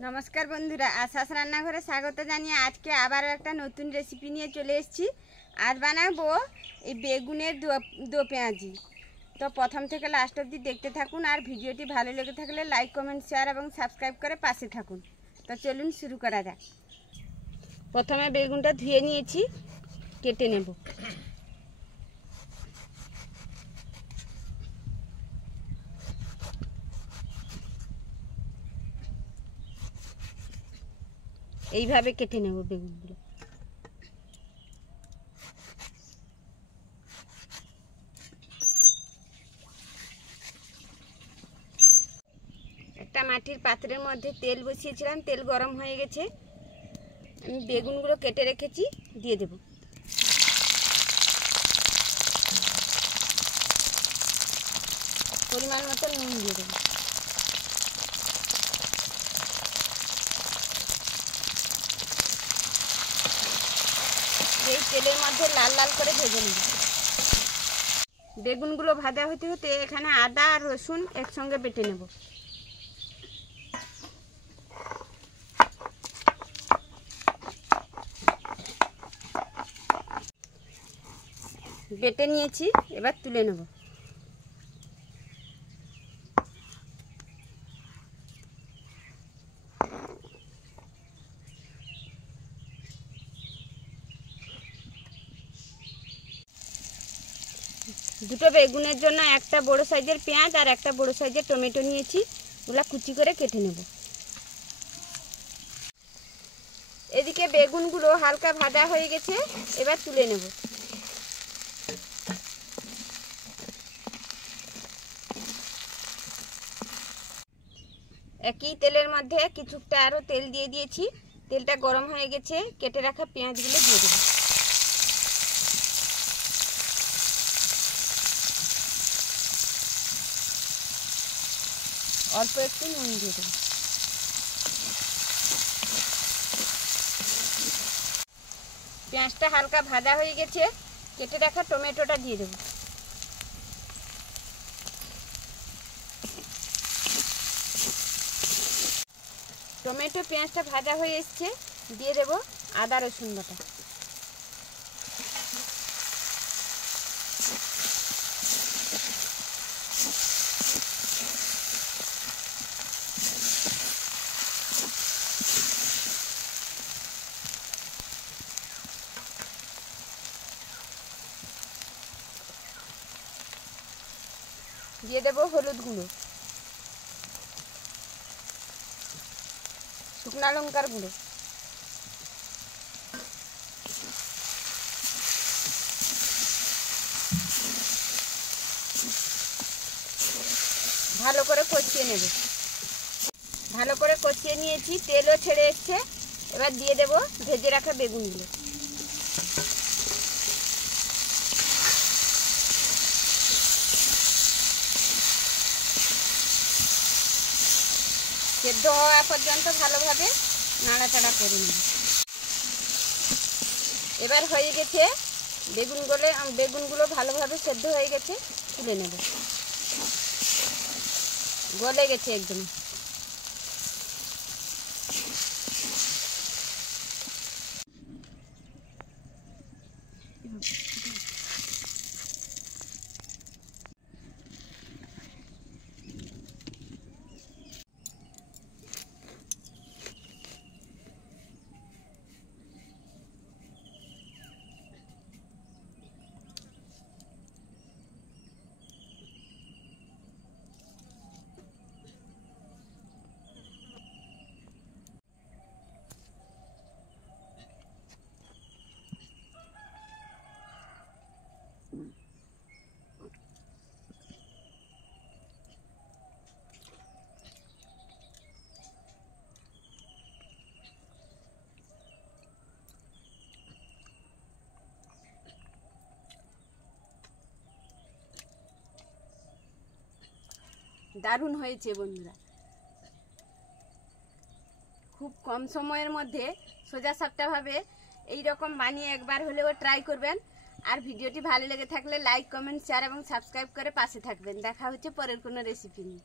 नमस्कार बंधुरा आशास रान्नाघरे स्वागत जानिए आज के आबारो एक नतून रेसिपि निये चले एसेछि। आज बानाबो बेगुनेर दो पेঁয়াজি। तो प्रथम थेके लास्ट अब्दि देखते थाकुन और भिडियोटी भालो लेगे थाकले लाइक कमेंट शेयर और सबस्क्राइब करे पाशे थाकुन। तो चलुन शुरू करा जाक। प्रथमे बेगुनटा धुए निয়েছি, केटे नेब। এইভাবে কেটে নেব বেগুনগুলো। একটা মাটির পাত্রের মধ্যে তেল বসিয়েছিলাম, তেল গরম হয়ে গেছে। আমি বেগুনগুলো কেটে রেখেছি দিয়ে দেব। পরিমাণ মতো নুন দিয়ে দেব। এই তেলের মধ্যে লাল লাল করে ভেজে নেব। বেগুনগুলো ভাজা হতে হতে এখানে আদা আর রসুন একসঙ্গে বেটে নেব। বেটে নিয়েছি, এবার তুলে নেব। দুটো বেগুনের জন্য একটা বড় সাইজের পেঁয়াজ আর একটা বড় সাইজের টমেটো নিয়েছি, ওগুলা কুচি করে কেটে নেব। এদিকে বেগুনগুলো হালকা ভাজা হয়ে গেছে, এবার তুলে নেব। একই তেলের মধ্যে কিছুটা আরো তেল দিয়ে দিয়েছি, তেলটা গরম হয়ে গেছে। কেটে রাখা পেঁয়াজগুলো দিয়ে দেব। অল্প একটু নুন দিয়ে দেব। পেঁয়াজটা হালকা ভাজা হয়ে গেছে, কেটে রাখা টমেটোটা দিয়ে দেব। টমেটো পেঁয়াজটা ভাজা হয়ে এসছে, দিয়ে দেব আদা রসুন বাটা। দিয়ে দেব হলুদ গুঁড়ো, শুকনো লঙ্কার গুঁড়ো, ভালো করে কষিয়ে নেব। ভালো করে কষিয়ে নিয়েছি, তেলও ছেড়ে এসছে। এবার দিয়ে দেব ভেজে রাখা বেগুনগুলো। সেদ্ধ হওয়া পর্যন্ত ভালোভাবে নাড়াচাড়া করে নেব। এবার হয়ে গেছে, বেগুনগুলো ভালোভাবে সেদ্ধ হয়ে গেছে, তুলে নেব। গলে গেছে একদম। দারুণ হয়েছে বন্ধুরা। খুব কম সময়ের মধ্যে সোজা সাপটাভাবে এই রকম বানিয়ে একবার হলেও ট্রাই করবেন। আর ভিডিওটি ভালো লেগে থাকলে লাইক কমেন্ট শেয়ার এবং সাবস্ক্রাইব করে পাশে থাকবেন। দেখা হচ্ছে পরের কোনো রেসিপি নিয়ে।